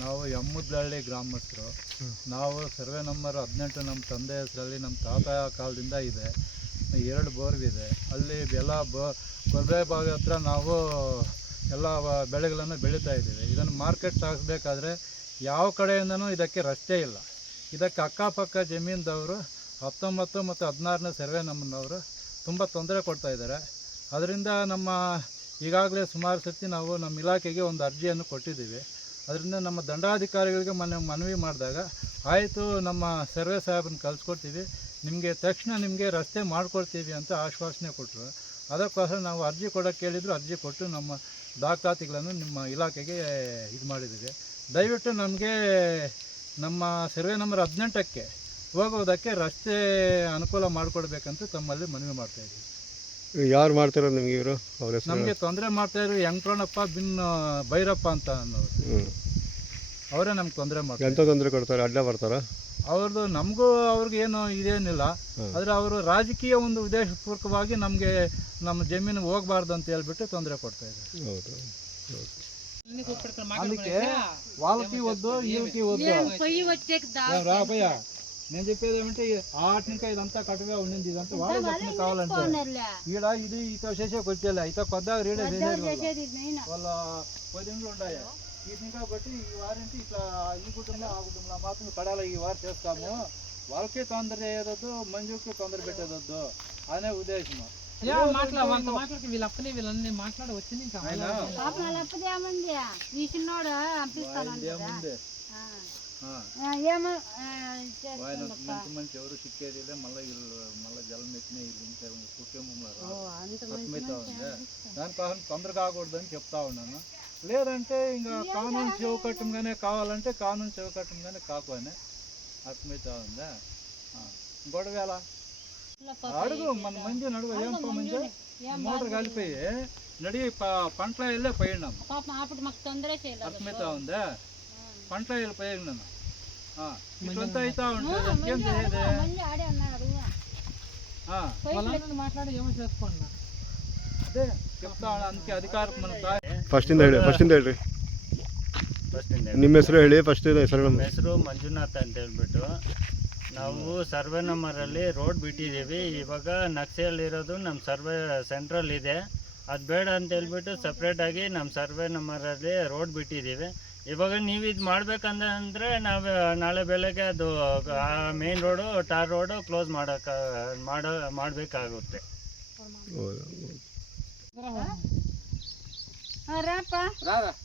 ನಾವು ಯಮ್ಮುದ್ಲಹಳ್ಳಿ ಗ್ರಾಮಸ್ಥರು. ನಾವು ಸರ್ವೆ ನಂಬರ್ 18 ನಮ್ಮ ತಂದೆ ಹೆಸರಲ್ಲಿ ನಮ್ಮ ತಾತ ಕಾಲದಿಂದ ಇದೆ. 2 ಬೋರ್ವಿದೆ. ಅಲ್ಲಿ ಎಲ್ಲ ಕೊರ್ಬೆ ಭಾಗ ಹತ್ರ ನಾವು ಎಲ್ಲ ಬೆಳೆಗಳನ್ನು ಬೆಳೀತಾ ಇದ್ದೀವಿ. ಇದನ್ನು ಮಾರ್ಕೆಟ್ ಸಾಗಿಸ್ಬೇಕಾದ್ರೆ ಯಾವ ಕಡೆಯಿಂದನೂ ಇದಕ್ಕೆ ರಸ್ತೆ ಇಲ್ಲ. ಇದಕ್ಕೆ ಅಕ್ಕಪಕ್ಕ ಜಮೀನ್ದವರು 19 ಮತ್ತು 16ನೇ ಸರ್ವೆ ನಂಬರ್ನವರು ತುಂಬ ತೊಂದರೆ ಕೊಡ್ತಾಯಿದ್ದಾರೆ. ಅದರಿಂದ ನಮ್ಮ ಈಗಾಗಲೇ ಸುಮಾರು ಸರ್ತಿ ನಾವು ನಮ್ಮ ಇಲಾಖೆಗೆ ಒಂದು ಅರ್ಜಿಯನ್ನು ಕೊಟ್ಟಿದ್ದೀವಿ. ಅದರಿಂದ ನಮ್ಮ ದಂಡಾಧಿಕಾರಿಗಳಿಗೆ ಮನವಿ ಮಾಡಿದಾಗ ಆಯಿತು, ನಮ್ಮ ಸರ್ವೆ ಸಾಹೇಬ್ರನ್ನ ಕಳಿಸ್ಕೊಡ್ತೀವಿ, ನಿಮಗೆ ರಸ್ತೆ ಮಾಡಿಕೊಡ್ತೀವಿ ಅಂತ ಆಶ್ವಾಸನೆ ಕೊಟ್ಟರು. ಅದಕ್ಕೋಸ್ಕರ ನಾವು ಅರ್ಜಿ ಕೊಡೋಕ್ಕೆ ಕೇಳಿದ್ರು, ಅರ್ಜಿ ಕೊಟ್ಟು ನಮ್ಮ ದಾಖಲಾತಿಗಳನ್ನು ನಿಮ್ಮ ಇಲಾಖೆಗೆ ಇದು ಮಾಡಿದ್ದೀವಿ. ದಯವಿಟ್ಟು ನಮಗೆ ನಮ್ಮ ಸರ್ವೆ ನಂಬರ್ 18ಕ್ಕೆ ಹೋಗೋದಕ್ಕೆ ರಸ್ತೆ ಅನುಕೂಲ ಮಾಡಿಕೊಡ್ಬೇಕಂತ ತಮ್ಮಲ್ಲಿ ಮನವಿ ಮಾಡ್ತಾಯಿದ್ದೀವಿ. ಯಾರು ಮಾಡ್ತಾರೋ ನಿಮಗೆ ಇವರು? ಅವ್ರ ಹೆಸರು? ನಮಗೆ ತೊಂದರೆ ಮಾಡ್ತಾಯಿದ್ರು ವೆಂಕಟರಮಣಪ್ಪ ಬಿನ್ ಭೈರಪ್ಪ ಅಂತ ಅನ್ನೋರು. ಅವರೇ ನಮ್ಗೆ ತೊಂದರೆ ಮಾಡ್ತಾರೆ. ಎಂಥ ತೊಂದರೆ ಕೊಡ್ತಾರೆ? ಅಡ್ಡ ಬರ್ತಾರ? ಅವ್ರದ್ದು ನಮಗೂ ಅವ್ರಿಗೇನು ಇದೇನಿಲ್ಲ, ಆದರೆ ಅವರು ರಾಜಕೀಯ ಒಂದು ಉದ್ದೇಶಪೂರ್ವಕವಾಗಿ ನಮಗೆ ನಮ್ಮ ಜಮೀನಿಗೆ ಹೋಗಬಾರ್ದು ಅಂತ ಹೇಳ್ಬಿಟ್ಟು ತೊಂದರೆ ಕೊಡ್ತಾಯಿದ್ದಾರೆ. ಹೌದು. అందుకే వాళ్ళకి వద్దు వీళ్ళకి వద్దు రాబయ్య. నేను చెప్పేది ఏమంటే ఆటి ఇంకా ఇదంతా కట్టుగా ఉండింది, ఇదంతా వాళ్ళే చెప్పింది కావాలంటే ఈడ ఇది ఇత చేసేకి వచ్చేలే, ఇత కొద్దిగా రీడే చేసేది వాళ్ళ 10 ఇండ్లు ఉన్నాయి. వీటిని కాబట్టి ఈ వారంటే ఇట్లా ఈ కుటుంబంలో ఆ కుటుంబంలో మాత్రం కడాలి ఈ వారు చేస్తాము, వాళ్ళకే తొందర చేయదొద్దు, మంజుకి తొందర పెట్టేదొద్దు అనే ఉద్దేశం. మంచి ఎవరు సిక్కేది మళ్ళీ జలం ఎక్కినాయి కుటుంబంలో అర్థమవుతా ఉంది. దానికోసం తొందర కాకూడదని చెప్తా ఉన్నాను. లేదంటే ఇంకా కానూన్ చెవకట్టంగానే కావాలంటే కానూన్ చెవకట్టంగానే కాకునే అర్థమవుతా ఉందా. గొడవ ఎలా అడుగు మన మంచి నడుగు, ఏం మంచి మోటార్ కలిపోయి నడి పంటలో వెళ్ళే పోయినాము. అర్థమవుతా ఉందా, పంటలో వెళ్ళిపోయినాను. ఇట్లంతా అవుతా ఉంటుంది. ఏం చేసేది? అదే చెప్తా అందుకే అధికారం మన ಫಸ್ಟಿಂದ ಹೇಳ್ರಿ. ನಿಮ್ಮ ಹೆಸರು ಹೇಳಿ ಫಸ್ಟ್. ನಮ್ಮ ಹೆಸರು ಮಂಜುನಾಥ್ ಅಂತ ಹೇಳ್ಬಿಟ್ಟು ನಾವು ಸರ್ವೆ ನಂಬರಲ್ಲಿ ರೋಡ್ ಬಿಟ್ಟಿದ್ದೀವಿ. ಇವಾಗ ನಕ್ಷೆಯಲ್ಲಿರೋದು ನಮ್ಮ ಸರ್ವೆ ಸೆಂಟ್ರಲ್ ಇದೆ, ಅದು ಬೇಡ ಅಂತ ಹೇಳ್ಬಿಟ್ಟು ಸಪ್ರೇಟಾಗಿ ನಮ್ಮ ಸರ್ವೆ ನಂಬರಲ್ಲಿ ರೋಡ್ ಬಿಟ್ಟಿದ್ದೀವಿ. ಇವಾಗ ನೀವು ಇದು ಮಾಡ್ಬೇಕಂದ್ರೆ ನಾವು ನಾಳೆ ಬೆಳಗ್ಗೆ ಅದು main road tar road close ಮಾಡಬೇಕಾಗುತ್ತೆ.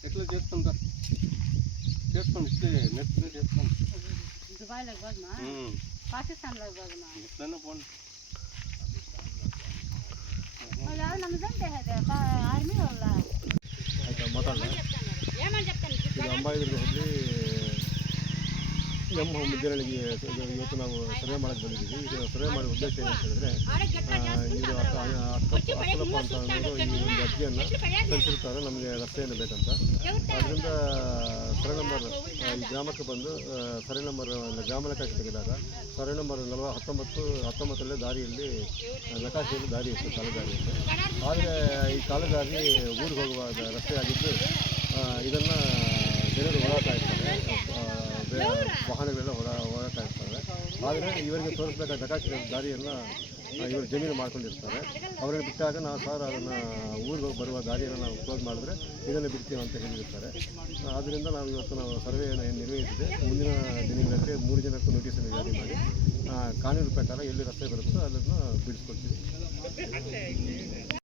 ఎట్లా చేసుకుంటా చేసుకోండి, ఇట్లే నెక్స్ట్ చేసుకోండి. పాకిస్తాన్లో పోదుమా ఇట్లనే పోండి. ఆర్మీ వాళ్ళ ಅಂಬಾಯಿದ್ರಿಗೆ ಹೋಗಿ ನಮ್ಮ ಮುದ್ದೆಗಳಿಗೆ ಇವತ್ತು ನಾವು ಸರ್ವೆ ಮಾಡೋಕ್ಕೆ ಬಂದಿದ್ದೀವಿ. ಇದು ಸರ್ವೆ ಮಾಡೋ ಉದ್ದೇಶ ಏನಂತ ಹೇಳಿದ್ರೆ, ಇದು ಅಕ್ಕಲಪ್ಪ ಅಂತ ಅನ್ನೋದು ಈ ಒಂದು ಅರ್ಜಿಯನ್ನು ಸಲ್ಲಿಸಿರ್ತಾರೆ ನಮಗೆ ರಸ್ತೆಯನ್ನು ಬೇಕಂತ. ಅದರಿಂದ ಸರ್ವೆ ನಂಬರ್ ಈ ಗ್ರಾಮಕ್ಕೆ ಬಂದು ಸರ್ವೆ ನಂಬರ್ ಗ್ರಾಮ ಲೆಕ್ಕಕ್ಕೆ ತೆಗೆದಾಗ ಸರ್ವೆ ನಂಬರ್ 19 ದಾರಿಯಲ್ಲಿ ನಕಾಶೆಯಲ್ಲಿ ದಾರಿ ಇತ್ತು, ಕಾಲುದಾರಿ ಇತ್ತು. ಆದರೆ ಈ ಕಾಲುದಾರಿ ಊರಿಗೆ ಹೋಗುವ ರಸ್ತೆ ಆಗಿದ್ದು ಇದನ್ನು ಜನರು ಓಡಾಡ್ತಾ ಇರ್ತಾರೆ, ವಾಹನಗಳೆಲ್ಲ ಓಡಾಡ್ತಾ ಇರ್ತಾರೆ. ಆದರೆ ಇವರಿಗೆ ತೋರಿಸ್ಬೇಕಾದ ನಕಾಶೆ ದಾರಿಯನ್ನು ಇವರು ಜಮೀನು ಮಾಡ್ಕೊಂಡಿರ್ತಾರೆ. ಅವರಿಗೆ ಬಿಟ್ಟಾಗ ನಾವು ಸರ್ ಅದನ್ನು ಊರಿಗೆ ಬರುವ ದಾರಿಯನ್ನು ನಾವು ಕ್ಲೋಸ್ ಮಾಡಿದ್ರೆ ಇದನ್ನು ಬಿಡ್ತೀವಿ ಅಂತ ಹೇಳಿರ್ತಾರೆ. ಆದ್ದರಿಂದ ನಾವು ಇವತ್ತು ಸರ್ವೆಯನ್ನು ನಿರ್ವಹಿಸಿದೆ. ಮುಂದಿನ ದಿನಗಳಲ್ಲಿ 3 ಜನಕ್ಕೂ ನೋಟಿಸನ್ನು ಜಾರಿ ಮಾಡಿ ಕಾನೂನು ಪ್ರಕಾರ ಎಲ್ಲಿ ರಸ್ತೆ ಬರುತ್ತೋ ಅದನ್ನು ಬಿಡಿಸ್ಕೊಡ್ತೀವಿ.